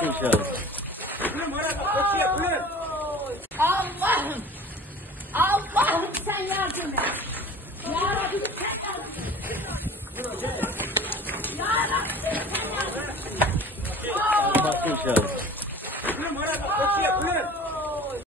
Bak inşallah. Allah'ım! Allah'ım sen yardım et! Ya Rabbi sen yardım et! Ya Rabbi sen yardım et! Bak inşallah.